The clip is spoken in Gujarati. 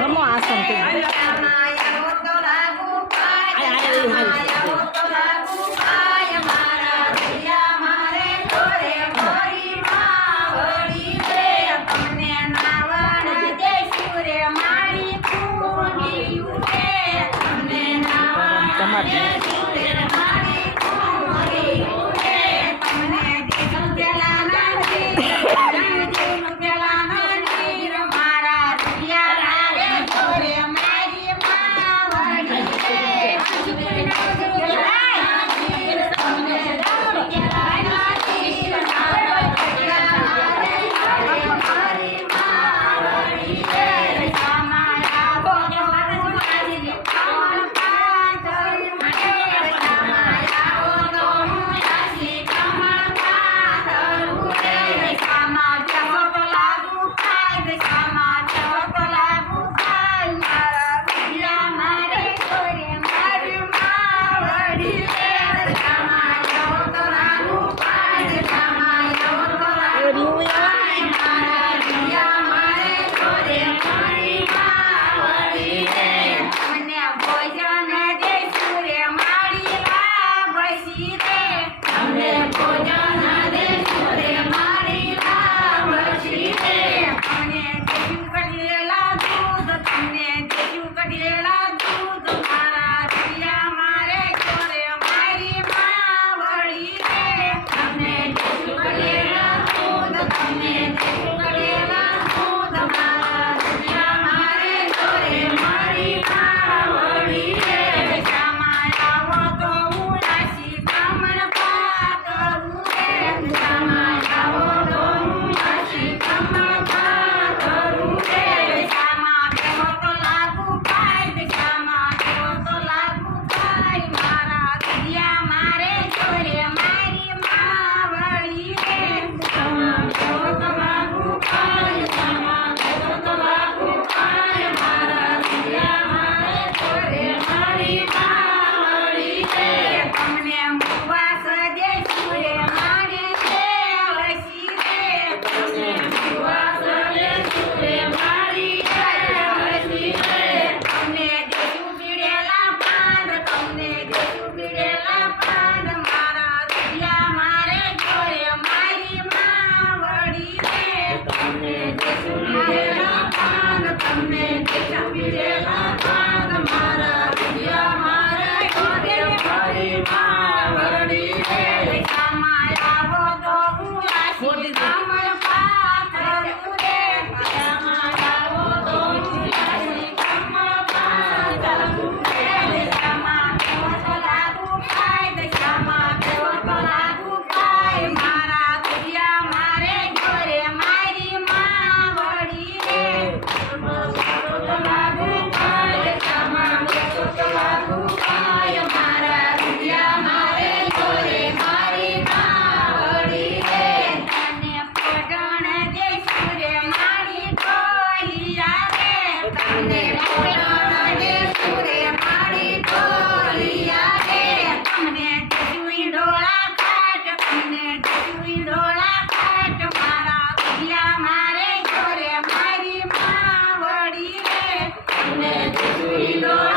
રમો આસન Happy Day, Happy Day. Amen. Amen.